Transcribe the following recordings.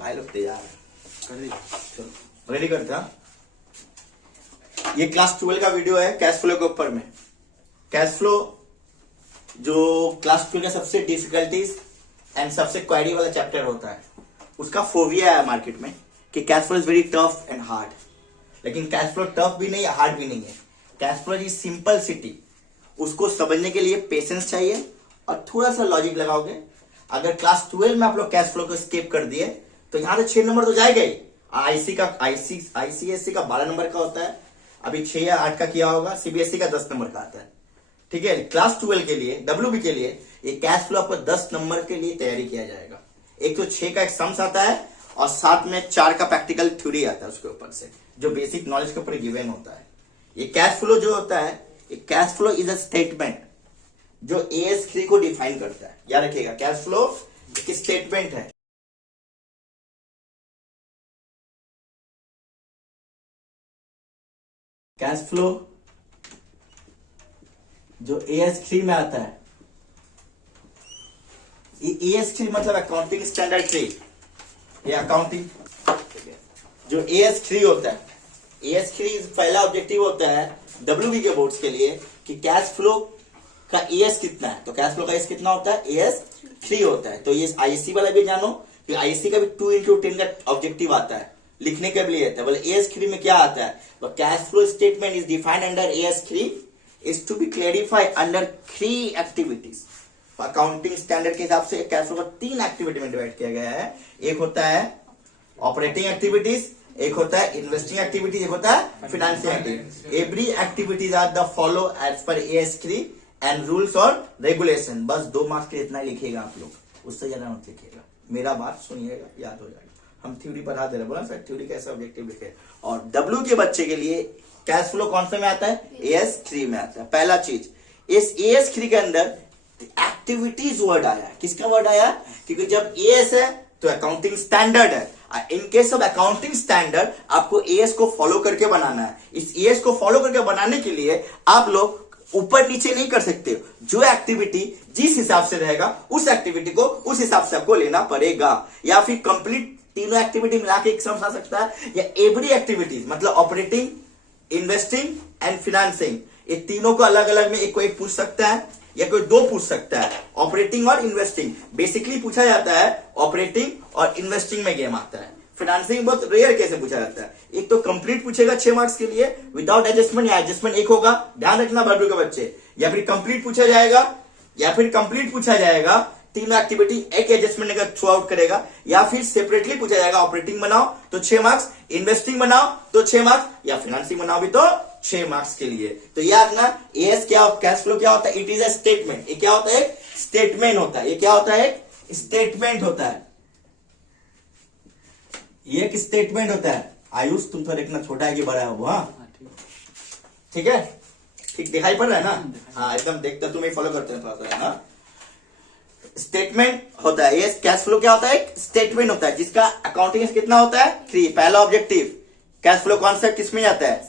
भाई लोग तैयार कर रेडी करते हैं। ये क्लास 12 का वीडियो है कैश फ्लो के ऊपर में। कैश फ्लो जो क्लास 12 का सबसे डिफिकल्टीज एंड सबसे क्वेरी वाला चैप्टर होता है, उसका फोबिया है मार्केट में कि cash flow is very tough and hard. लेकिन कैश फ्लो टफ भी नहीं है, हार्ड भी नहीं है। Cash flow is simple city. उसको समझने के लिए पेशेंस चाहिए और थोड़ा सा लॉजिक लगाओगे। अगर क्लास 12 में आप लोग कैश फ्लो को स्किप कर दिए तो यहां से 6 नंबर तो जाएगा ही। आईसीएससी का 12 नंबर का होता है, अभी 6 या 8 का किया होगा। सीबीएसई का 10 नंबर का आता है। ठीक है, क्लास 12 के लिए डब्ल्यूबी के लिए ये कैश फ्लो आपको 10 नंबर के लिए तैयारी किया जाएगा। एक तो 6 का एक सम्स आता है और साथ में 4 का प्रैक्टिकल थ्योरी आता है उसके ऊपर से, जो बेसिक नॉलेज के ऊपर गिवन होता है। ये कैश फ्लो जो होता है, ये cash flow is a statement जो AS3 को डिफाइन करता है। याद रखिएगा, कैश फ्लो एक स्टेटमेंट है। कैश फ्लो जो AS3 में आता है, ये AS3 मतलब अकाउंटिंग स्टैंडर्ड 3। ये अकाउंटिंग जो AS3 होता है, AS3 पहला ऑब्जेक्टिव होता है WB के बोर्ड्स के लिए कि कैश फ्लो का AS कितना है। तो कैश फ्लो का AS कितना होता है? AS3 होता है। तो ये IC वाला भी जानो कि IC का भी 2 into 10 का ऑब्जेक्टिव आता है, लिखने के लिए आता है। बोले AS3 में क्या आता है? तो cash flow statement is defined under AS3 is to be clarified under 3 activities. Accounting standard के हिसाब से कैश फ्लो को 3 एक्टिविटी में डिवाइड किया गया है। एक होता है ऑपरेटिंग एक्टिविटीज, एक होता है इन्वेस्टिंग एक्टिविटीज, एक होता है financing activities. Every activities are the follow as per AS3 and rules और रेगुलेशन। बस 2 मार्क्स के इतना लिखिएगा आप लोग, उससे ज्यादा मत लिखिएगा। मेरा बात सुनिएगा, याद हो जाएगा। हम थ्योरी पढ़ा दे रहे, बोला सर थ्योरी कैसा ऑब्जेक्टिव लिखे। और W के बच्चे के लिए कैश फ्लो कौन सा में आता है? AS3 में आता है। पहला चीज, इस AS3 के अंदर एक्टिविटीज वर्ड आया। किसका वर्ड आया? क्योंकि जब AS है तो अकाउंटिंग स्टैंडर्ड है। In case of accounting standard आपको AS को फॉलो करके बनाना है। इस AS को फॉलो करके बनाने के लिए आप लोग ऊपर नीचे नहीं कर सकते। जो एक्टिविटी जिस हिसाब से रहेगा उस एक्टिविटी को उस हिसाब से आपको लेना पड़ेगा। या फिर कंप्लीट तीनों एक्टिविटी मिला के एक समझ आ सकता है, या एवरी एक्टिविटीज मतलब ऑपरेटिंग, इन्वेस्टिंग एंड फिनेंसिंग, ये तीनों को अलग अलग में एक को एक पूछ सकता है या कोई 2 पूछ सकता है। ऑपरेटिंग और इन्वेस्टिंग बेसिकली पूछा जाता है, ऑपरेटिंग और इन्वेस्टिंग में गेम आता है। फाइनेंसिंग बहुत रेयर कैसे पूछा जाता है। एक तो कंप्लीट पूछेगा 6 मार्क्स के लिए, विदाउट एडजस्टमेंट या एडजस्टमेंट एक होगा, ध्यान रखना बर्डू के बच्चे। या फिर कंप्लीट पूछा जाएगा, या फिर कंप्लीट पूछा जाएगा, तीनों एक्टिविटी एक एडजस्टमेंट का थ्रू आउट करेगा, या फिर सेपरेटली पूछा जाएगा। ऑपरेटिंग बनाओ तो 6 मार्क्स, इन्वेस्टिंग बनाओ तो 6 मार्क्स, या फाइनेंसिंग बनाओ भी तो 6 मार्क्स के लिए। तो याद रखना, AS क्या, कैश फ्लो क्या होता है? It is a statement. ये क्या होता है? स्टेटमेंट होता है। ये क्या होता है? स्टेटमेंट होता है। ये एक स्टेटमेंट होता है। आयुष तुम थोड़ा देखना छोटा है कि बड़ा है वो। हाँ ठीक है, ठीक दिखाई पड़ रहा है ना? हाँ एकदम देखता, तुम्हें फॉलो करते हैं थोड़ा सा, है ना? स्टेटमेंट होता है। ये कैश फ्लो क्या होता है? स्टेटमेंट होता है जिसका अकाउंटिंग कितना होता है? 3। पहला ऑब्जेक्टिव, कैश फ्लो कॉन्सेप्ट किसमें आता है?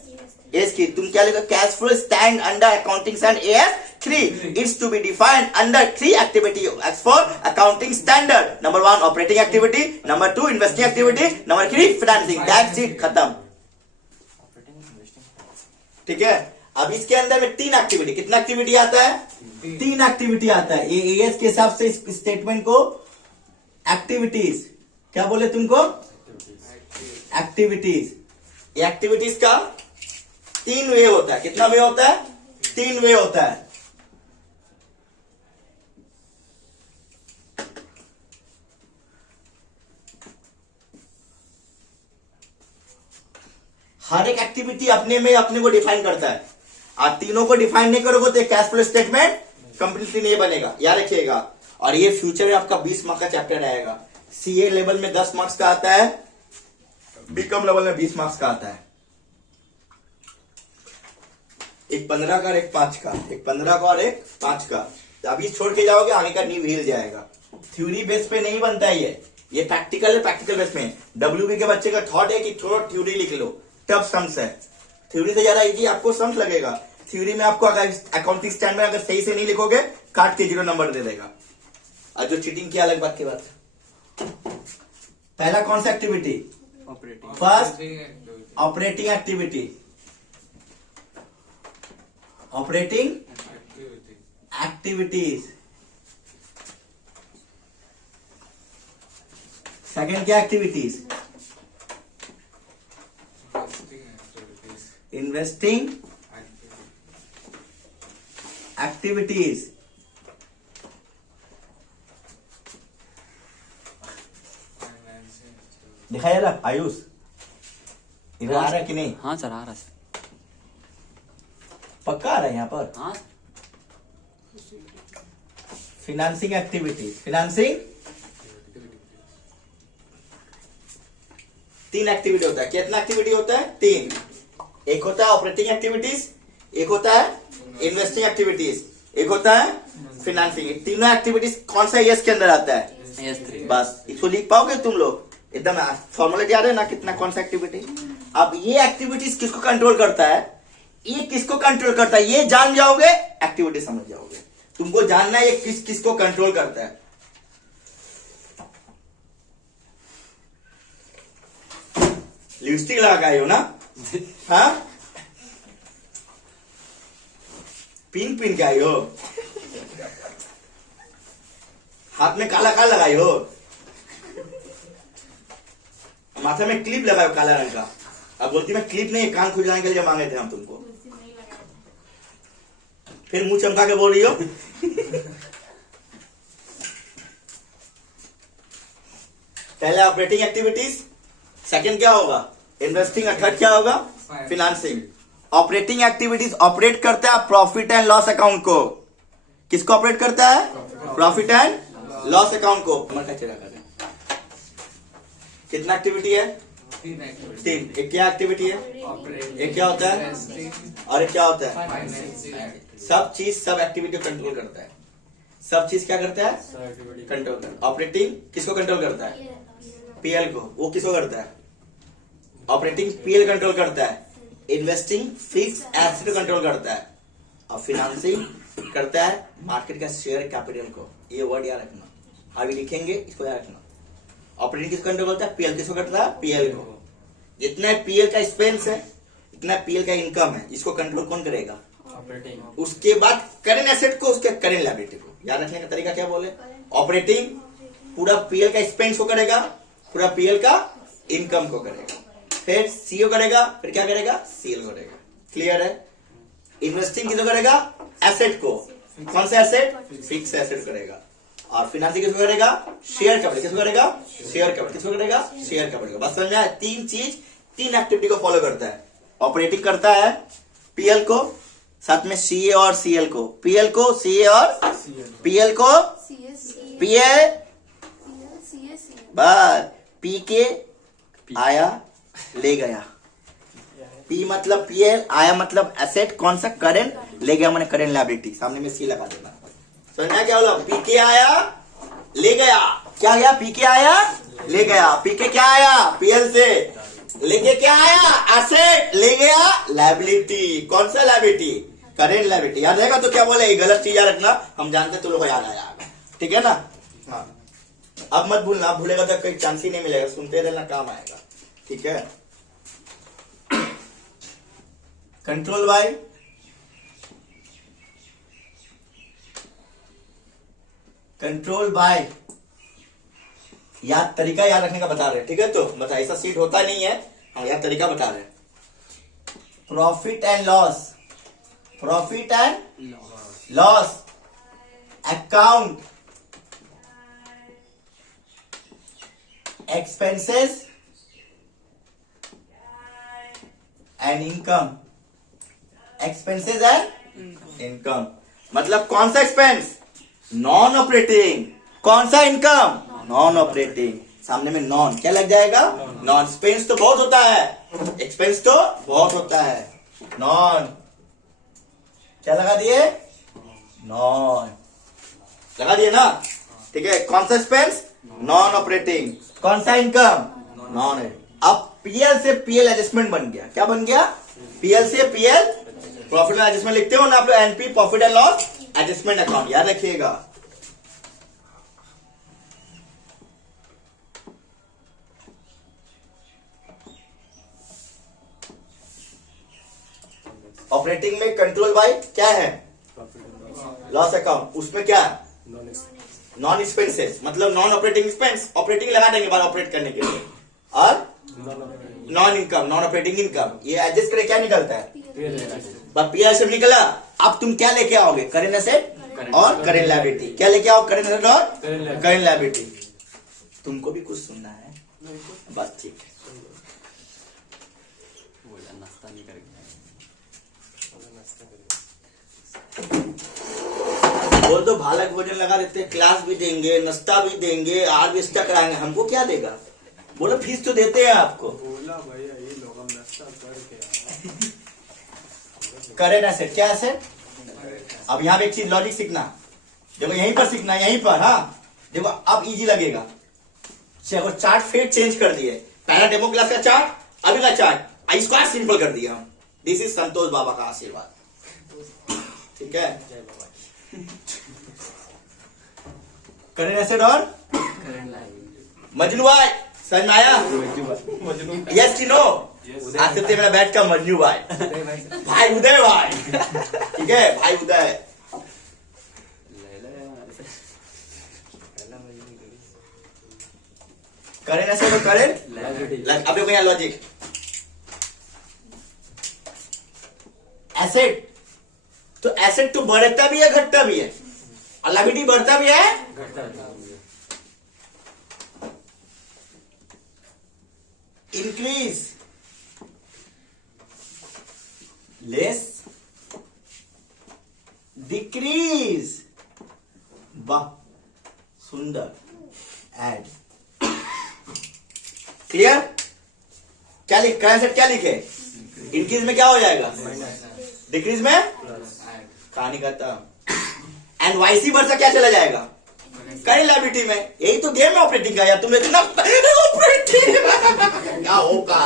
AS3। तुम क्या लिखो? Cash flow stand under accounting standard AS3 it's to be defined under 3 activity as for accounting standard. Number 1 operating activity, number 2 investing activity, number 3 financing. That's it, खत्म। ठीक है, अब इसके अंदर में 3 एक्टिविटी, कितना एक्टिविटी आता है? 3 एक्टिविटी आता है। ये AS के हिसाब से इस स्टेटमेंट को एक्टिविटीज क्या बोले तुमको? एक्टिविटीज। एक्टिविटीज का 3 वे होता है। कितना वे होता है? 3 वे होता है। हर एक एक्टिविटी अपने में अपने को डिफाइन करता है। आप तीनों को डिफाइन नहीं करोगे तो कैश फ्लो स्टेटमेंट कंप्लीटली नहीं बनेगा, याद रखिएगा। और ये फ्यूचर में आपका 20 मार्क्स का चैप्टर आएगा। CA लेवल में 10 मार्क्स का आता है, बीकॉम लेवल में 20 मार्क्स का आता है। एक 15 का और एक 5 का, एक 15 का और एक 5 का। अभी छोड़ के जाओगे आगे का नींव हिल जाएगा। थ्योरी बेस पे नहीं बनता है ये प्रैक्टिकल है। प्रैक्टिकल बेस में WB के बच्चे का थॉट है कि थोड़ा थ्योरी लिख लो, टफ सम्स है। थ्योरी से ज्यादा इजी आपको सम्स लगेगा। थ्योरी में आपको अगर अकाउंटिंग स्टैंड में अगर सही से नहीं लिखोगे काट के 0 नंबर दे देगा, और जो चीटिंग किया अलग बात की बात है। पहला कौन सा activity? First operating activity, operating activities. Second क्या एक्टिविटीज? Investing activities. दिखाया ना आयुष, इधर आ रहा है कि नहीं? हाँ सर, आ रहा है। पक्का आ रहा है यहाँ पर? हाँ। फिनांसिंग एक्टिविटीज, फिनांसिंग तीन एक्टिविटी होता है। कितना एक्टिविटी होता है? तीन। एक होता है ऑपरेटिंग एक्टिविटीज, एक होता है इन्वेस्टिंग एक्टिविटीज, एक होता है फिनांसिंग। तीनों एक्टिविटीज कौन सा ईएस के अंदर आता है? ES3। बस इसको लिख पाओगे तुम लोग? एकदम फॉर्मूला याद है ना कितना कौन सा एक्टिविटी। अब ये एक्टिविटीज किसको कंट्रोल करता है, ये किसको कंट्रोल करता है, ये जान जाओगे एक्टिविटी समझ जाओगे। तुमको जानना है ये किस किसको कंट्रोल करता है। लिपस्टिक लगा हो ना? हाँ, पिन पिन के आई हो, हाथ में काला काला लगाई हो, माथा में क्लिप लगाए हो काला रंग का। अब बोलती मैं क्लिप नहीं, कान खुजलाने के लिए मांगे थे हम तुमको, फिर मुंह चमका के बोल रही हो। पहले ऑपरेटिंग एक्टिविटीज, सेकंड क्या होगा? इन्वेस्टिंग, और थर्ड क्या होगा? फिनांसिंग। ऑपरेटिंग एक्टिविटीज ऑपरेट करता है प्रॉफिट एंड लॉस अकाउंट को। किसको ऑपरेट करता है? प्रॉफिट एंड लॉस अकाउंट को। कितना एक्टिविटी है? तीन। एक क्या एक्टिविटी है? एक क्या होता है और एक क्या होता है? सब चीज, सब एक्टिविटी को कंट्रोल करता है। सब चीज क्या करता है? कंट्रोल करता है। ऑपरेटिंग किसको कंट्रोल करता है? पीएल को। वो किसको करता है? ऑपरेटिंग पीएल कंट्रोल करता है। इन्वेस्टिंग फिक्स एसेट को कंट्रोल करता है, और फिनांसिंग करता है मार्केट का शेयर कैपिटल को। ये वर्ड याद रखना, अभी लिखेंगे इसको याद रखना। ऑपरेटिंग किसको कंट्रोल करता है? पीएल। किसको करता है? पीएल को। जितना पीएल का एक्सपेंस है, इतना पीएल का इनकम है, इसको कंट्रोल कौन करेगा? ऑपरेटिंग। उसके बाद करेंट एसेट को, उसके करेंट लायबिलिटी को। याद रखने का तरीका क्या बोले? ऑपरेटिंग पूरा पीएल का एक्सपेंस को करेगा, पूरा पीएल का इनकम को करेगा, फिर सीओ करेगा, फिर क्या करेगा? सीएल करेगा। क्लियर है? इन्वेस्टिंग किसको करेगा? एसेट को। कौन सा एसेट? फिक्स एसेट करेगा। और फिनांसिंग किसको करेगा? Share capital. किसको करेगा? Share capital. किसको करेगा? Share capital. बस समझ में आया? तीन चीज, तीन एक्टिविटी को फॉलो करता है। ऑपरेटिंग करता है पीएल को, साथ में सीए और सीएल को। पीएल को सीए और पीएल को पीएल। बस पी के आया ले गया। पी मतलब पीएल, आया मतलब एसेट, कौन सा? करंट, ले गया मैंने करंट लायबिलिटी। सामने में सी लगा देना। समझना क्या बोला? पी के आया ले गया। क्या गया? पी के आया ले गया। पी के क्या आया? पीएल से। लेके क्या आया? एसेट। ले गया लायबिलिटी। कौन सा लायबिलिटी? Current liability. याद रहेगा तो क्या बोले? ये गलत चीज याद रखना, हम जानते तो लोग याद आया। ठीक है ना? हाँ, अब मत भूलना, भूलेगा तो कोई चांस ही नहीं मिलेगा। सुनते रहना, काम आएगा। ठीक है? कंट्रोल बाय याद, तरीका याद रखने का बता रहे हैं। ठीक है? तो बता, ऐसा सीट होता नहीं है, हम याद तरीका बता रहे हैं। Profit and loss, profit and loss account, expenses and income. Expenses and income मतलब कौन सा एक्सपेंस? Non operating. कौन सा इनकम? Non operating. सामने में नॉन क्या लग जाएगा? नॉन। एक्सपेंस तो बहुत होता है, एक्सपेंस तो बहुत होता है। नॉन क्या लगा दिए? नॉन लगा दिए ना? ठीक है? कौन सा एक्सपेंस? Non operating. कौन सा इनकम? नॉन। अब पीएल से पीएल एडजस्टमेंट बन गया। क्या बन गया? पीएल से पीएल प्रॉफिट एंड एडजस्टमेंट लिखते हो ना आप लोग, NP profit and loss adjustment account. याद रखिएगा। ऑपरेटिंग में कंट्रोल बाय क्या है, लॉस अकाउंट, उसमें क्या नॉन एक्सपेंसेस, मतलब नॉन ऑपरेटिंग एक्सपेंस, ऑपरेटिंग लगा देंगे बाद ऑपरेट करने के लिए, और non income, non operating income, ये एडजस्ट करके क्या निकलता है, पीआर से निकला। अब तुम क्या लेके आओगे, करेंट एसेट और करेंट लायबिलिटी, क्या लेके आओ, करेंट एसेट और करेंट लायबिलिटी। तुमको भी कुछ सुनना है, बस ठीक है। बोल तो भालक भोजन लगा देते हैं, क्लास भी देंगे, नाश्ता भी देंगे, आर भी एक्स्ट्रा कराएंगे, हमको क्या देगा, बोलो फीस तो देते हैं आपको। बोला भैया ये लोग हम नाश्ता करके करेंट एसेट क्या एसेट। अब यहाँ पे एक चीज लॉजिक सीखना, देखो यहीं पर सीखना, यहीं पर, हाँ देखो अब इजी लगेगा। चलो चार्ट फिर चेंज कर दिए, पहला डेमो क्लास का चार्ट, अभी का चार्ट, इसको और सिंपल कर दिया हम। दिस इज संतोष बाबा का आशीर्वाद, ठीक है। करेंट एसेट और मजनू भाई, समझ में आया, यस कि नो, आज से मेरा बैठ का मजनू भाई, भाई उदय भाई, ठीक है भाई उदय। करेंट एसेट और करेंट, अब देखो यहाँ लॉजिक, एसेट तो एसेट तो बढ़ता भी है घटता भी है, और लायबिलिटी बढ़ता भी है इंक्रीज लेस डिक्रीज, वाह सुंदर, एड, क्लियर। क्या लिख, क्या लिखे, इंक्रीज में क्या हो जाएगा, डिक्रीज में कहानी खत्म, एंड वाइसी वर्सा क्या चला जाएगा, करेंट लायबिलिटी में। यही तो गेम है ऑपरेटिंग का यार, तुमने इतना ऑपरेटिंग क्या होगा,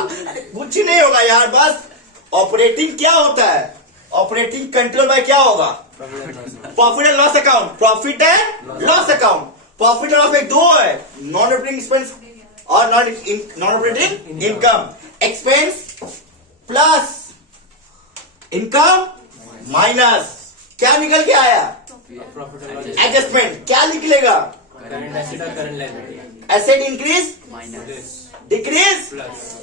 कुछ नहीं होगा यार, बस ऑपरेटिंग क्या होता है, ऑपरेटिंग कंट्रोल बाय क्या होगा, profit and loss account, profit and loss account, profit and loss में दो है, नॉन ऑपरेटिंग एक्सपेंस और non operating income, expense plus income minus, क्या निकल के आया, एडजस्टमेंट, क्या निकलेगा, एसेट इंक्रीज डिक्रीज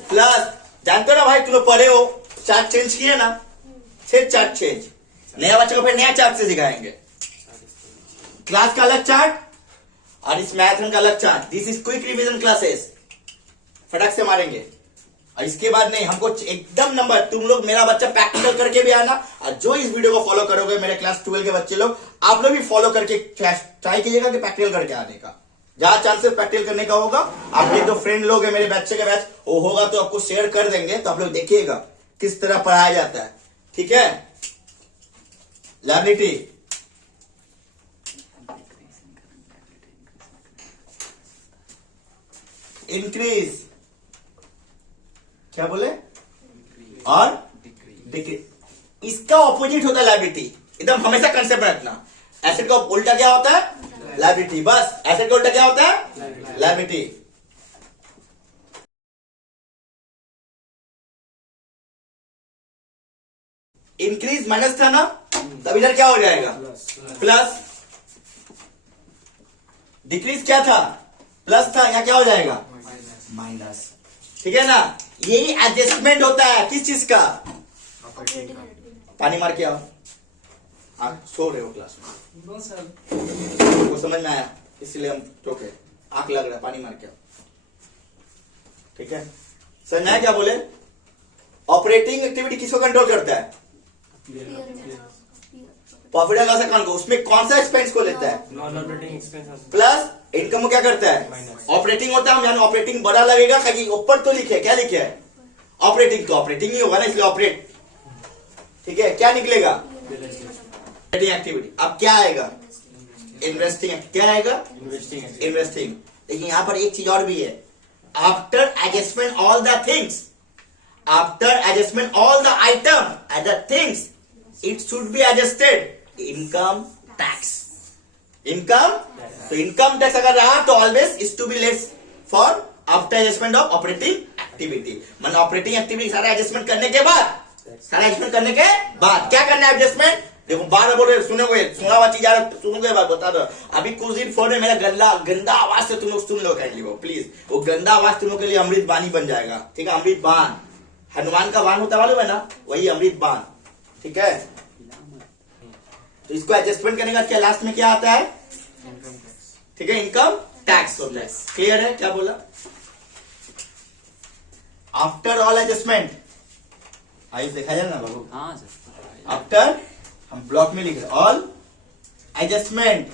प्लस। जानते हो ना भाई, तुम लोग पढ़े हो, चार्ट चेंज किए ना, फिर चार्ट चेंज, नया बच्चे को फिर नया चार्ट से सिखाएंगे, क्लास का अलग चार्ट और इस मैथन का अलग chart. This is quick revision classes, फटक से मारेंगे। और इसके बाद नहीं, हमको एकदम नंबर, तुम लोग मेरा बच्चा प्रैक्टिकल करके भी आना, और जो इस वीडियो को फॉलो करोगे मेरे क्लास 12 के बच्चे लोग, आप लोग भी फॉलो करके ट्राई कीजिएगा कि प्रैक्टिकल करके आने का, जहां चांसेस प्रैक्टिकल करने का होगा। आपके जो फ्रेंड लोग हैं मेरे बच्चे के बैच, वो होगा तो आपको शेयर कर देंगे, तो आप लोग देखिएगा किस तरह पढ़ाया जाता है, ठीक है। लायबिलिटी, इंक्रीज, क्या बोले, और डिक्रीज, इसका ऑपोजिट होता है लायबिलिटी, एकदम हमेशा कंसेप्ट रखना। एसेट का उल्टा क्या होता है, लायबिलिटी, बस एसेट का उल्टा क्या होता है, लायबिलिटी। इंक्रीज माइनस था ना, तब इधर क्या हो जाएगा, प्लस। डिक्रीज क्या था, प्लस था, यहाँ क्या हो जाएगा, माइनस, ठीक है ना। यही एडजस्टमेंट होता है किस चीज का, पानी मार के आओ, आप सो रहे हो क्लास में, वो समझ में आया, इसलिए हम टोके, आंख लग रहा है, पानी मार के आओ, ठीक है। सर मैं क्या बोले, ऑपरेटिंग एक्टिविटी किसको कंट्रोल करता है, प्रॉफिट एंड लॉस अकाउंट को, उसमें कौन सा एक्सपेंस को लेता है, non operating expense plus income को क्या करता है, ऑपरेटिंग होता है, यानी ऑपरेटिंग बड़ा लगेगा, क्योंकि ऊपर तो लिखे, क्या लिखे है, ऑपरेटिंग, तो ऑपरेटिंग ही होगा ना, इसलिए ऑपरेट, ठीक है। क्या निकलेगा, एक्टिविटी। अब क्या आएगा, इन्वेस्टिंग, क्या आएगा, इन्वेस्टिंग। लेकिन यहां पर एक चीज और भी है, after adjustment all the things, after adjustment all the item as the things, it should be adjusted income tax, income, तो इनकम टैक्स अगर रहा तो always is to be less for after adjustment of operating activity. मतलब operating activity सारा adjustment करने के बाद सारा एडजस्टमेंट करने के बाद क्या करना है एडजस्टमेंट? देखो बार बोल रहे सुनोगे, सुना हुआ चीज यार सुनोगे, बात बता दो। अभी कुछ दिन फोन में मेरा गंदा आवाज से तुम लोग सुन लो काइंडली, वो प्लीज। वो गंदा आवाज तुम लोग के लिए अमृत बानी बन जाएगा, ठीक है? अमृत बाण, हनुमान का बाण होता मालूम है ना, वही अमृत बाण, ठीक है? तो इसको एडजस्टमेंट करने का क्या लास्ट में क्या आता है? ठीक है, इनकम टैक्स होता है। क्लियर है क्या बोला? आफ्टर ऑल एडजस्टमेंट, आइए देखा जाए ना बाबू। हाँ सर। आफ्टर हम ब्लॉक में लिख रहे ऑल एडजस्टमेंट,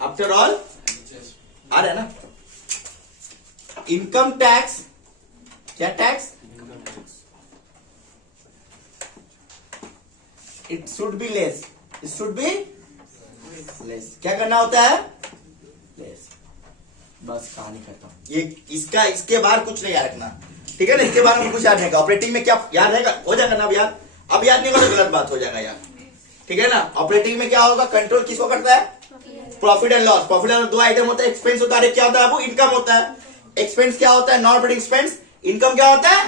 आफ्टर ऑल आ रहा है ना। इनकम टैक्स, क्या tax? It should be less, it should be less. क्या करना होता है? लेस। बस कहानी खत्म। ये इसका, इसके बाहर कुछ नहीं याद रखना, ठीक है ना? इसके बारे में कुछ याद रहेगा। ऑपरेटिंग में क्या याद रहेगा? हो जाएगा ना अब याद? अब याद नहीं होगा तो गलत बात हो जाएगा यार, ठीक है ना? ऑपरेटिंग में क्या होगा? कंट्रोल किसको करता है? Profit and loss. Profit and loss दो आइटम होता है, एक्सपेंस होता है, क्या होता है? वो इनकम होता है। एक्सपेंस क्या होता है? Non operating expense. इनकम क्या होता है?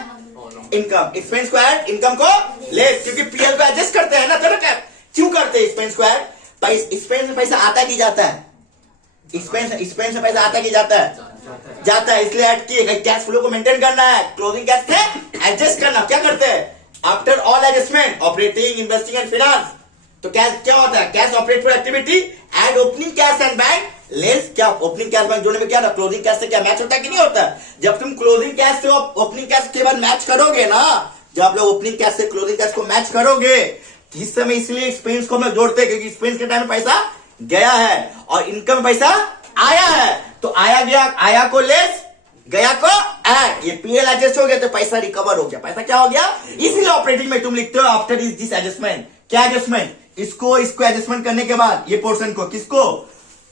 इनकम। एक्सपेंस को ऐड, इनकम को लेस, क्योंकि पीएल को एडजस्ट करते हैं ना। तो क्यों करते हैं एक्सपेंस को ऐड? एक्सपेंस में पैसा आता कि जाता है? एक्सपेंस में पैसा आता कि जाता है? जाता है, इसलिए ऐड किए। कैश फ्लो को मेंटेन करना है, क्लोजिंग कैश से एडजस्ट करना। क्या करते हैं? After all adjustment, operating, investing and finance. तो कैश क्या होता है? Cash operate for activity add opening cash and bank less. क्या ओपनिंग कैश बैंक जोड़ने में क्या ना, क्लोजिंग कैश से क्या मैच होता है कि नहीं होता? जब तुम क्लोजिंग कैश से ओपनिंग कैश के बाद मैच करोगे ना, जब आप लोग ओपनिंग कैश से क्लोजिंग कैश को मैच करोगे, इस समय इसलिए एक्सपेंस को हम लोग जोड़ते हैं, क्योंकि एक्सपेंस के टाइम में पैसा गया है और इनकम में पैसा आया है। तो आया गया, आया को लेस, गया को ऐड, ये पीएल एडजस्ट हो गया तो पैसा रिकवर हो गया। पैसा क्या हो गया? इसीलिए ऑपरेटिंग में तुम लिखते हो आफ्टर दिस एडजस्टमेंट। क्या एडजस्टमेंट? इसको एडजस्टमेंट करने के बाद ये पोर्शन को, किसको?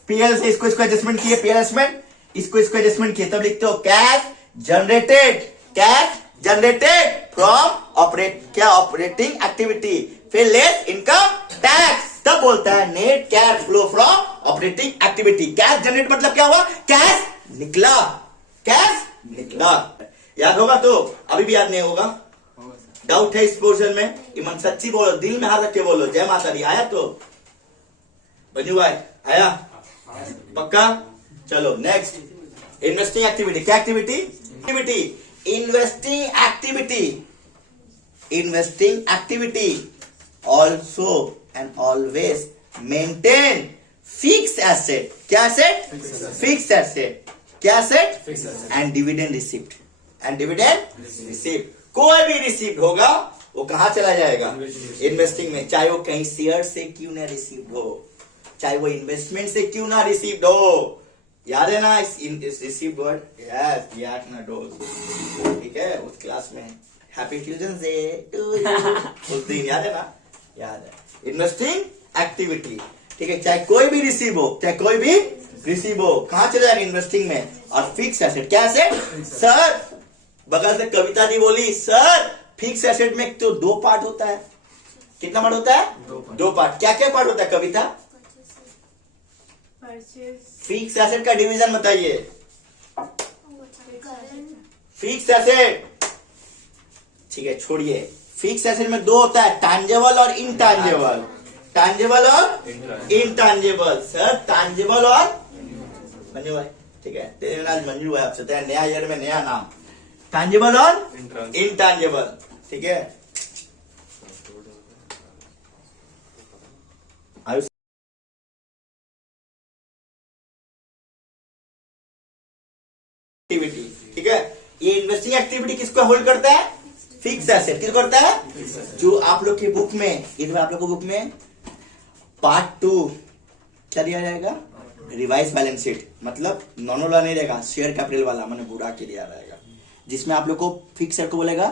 पीएल से इसको एडजस्टमेंट किए, पीएल एडजस्टमेंट, इसको एडजस्टमेंट किए, तब लिखते हो cash generated, cash generated from operating activity, फिर लेस इनकम टैक्स, तब बोलता है net cash flow from operating activity. Cash generate मतलब क्या हुआ? कैश निकला, कैश निकला। याद होगा तो? अभी भी याद नहीं होगा? डाउट है इस पोर्शन में? इमन सच्ची बोलो, दिल में हाथ रख के बोलो, जय माता दी। आया तो बनी भाई? आया पक्का? चलो नेक्स्ट, इन्वेस्टिंग एक्टिविटी। क्या activity? Activity, investing activity. Investing activity also and always maintain fix asset. क्या एसेट? Fix asset. क्या asset? And dividend receipt, and dividend receipt. कोई भी रिसिप्ट होगा वो कहां चला जाएगा? इन्वेस्टिंग में, चाहे वो कहीं शेयर से क्यों ना रिसीव्ड हो, चाहे वो इन्वेस्टमेंट से क्यों ना रिसीव्ड हो। याद है ना इस रिसीव्ड वर्ड? यस, याद ना दोस्त, ठीक है? उस क्लास में happy Children's Day to you, उस दिन याद है ना? याद है। इन्वेस्टिंग एक्टिविटी, ठीक है? चाहे कोई भी रिसीव हो, चाहे कोई भी रिसीव हो, कहां चले जाएगा? इन्वेस्टिंग में। और फिक्स एसेट, क्या एसेट? सर बगल से कविता जी बोली, सर फिक्स एसेट में तो दो पार्ट होता है। कितना पार्ट होता है? दो पार्ट। क्या क्या पार्ट होता है कविता? फिक्स एसेट का डिवीजन बताइए। फिक्स एसेट, ठीक है छोड़िए। फिक्स एसेट में दो होता है, टांजेबल और इनटांजेबल। टांजेबल और इनटांजेबल। सर टांजेबल और मंजू भाई, ठीक है? तेरे नाम मंजू है आपसे, तेरा नया ईयर में नया नाम। टांजेबल और इनटांजेबल, ठीक है? एक्टिविटी, ठीक है? ये इन्वेस्टिंग एक्टिविटी किसको होल्ड करता है? Fix asset. किसको करता है? जो आप लोग की बुक में, इधर आप लोग को बुक में पार्ट 2 क्या दिया जाएगा? रिवाइज बैलेंस शीट, मतलब नॉन वाला नहीं रहेगा, शेयर कैपिटल वाला, मैंने बुरा के दिया रहेगा, जिसमें आप लोग को फिक्स एसेट को बोलेगा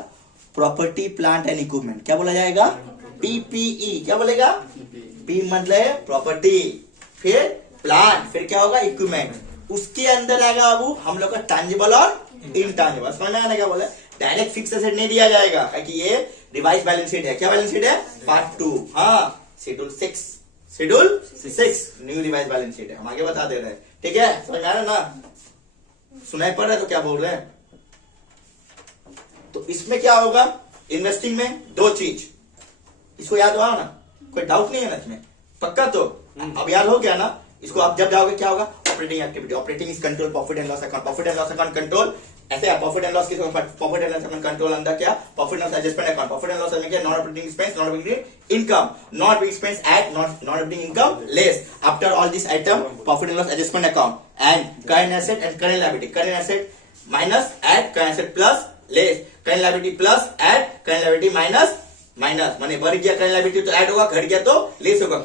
प्रॉपर्टी प्लांट एंड इक्विपमेंट। क्या बोला जाएगा? पीपीई। क्या बोलेगा? पी मतलब प्रॉपर्टी, फिर प्लांट, फिर क्या होगा? इक्विपमेंट। उसके अंदर आएगा बाबू हम लोग का टांजिबल और इनटांजिबल। समझ में आना क्या बोला? डायरेक्ट फिक्स एसेट नहीं दिया जाएगा, क्योंकि ये रिवाइज बैलेंस शीट है। क्या बैलेंस शीट है? पार्ट 2, हाँ schedule 6, schedule 6 new revise balance sheet है। हम आगे बता दे रहे हैं, ठीक है? समझ में आ रहा ना? सुनाई पड़ रहा है तो क्या बोल रहे हैं? तो इसमें क्या होगा, इन्वेस्टिंग में दो चीज, इसको याद हुआ ना, कोई डाउट नहीं है ना इसमें, पक्का तो अब याद हो गया ना। इसको आप जब जाओगे क्या होगा, operating activity, operating is control profit and loss account, profit and loss account control ऐसे है, प्रॉफिट एंड लॉस किसको, profit and loss account control अंदर क्या, profit and loss adjustment account, profit and loss में क्या, non operating expense, non operating income, non operating expense eight non operating income less after all this item profit and loss adjustment account and current asset and current liability, current asset minus at current asset plus less current liability plus at current liability minus minus, माने बढ़ गया current liability तो add होगा, घट गया तो less होगा।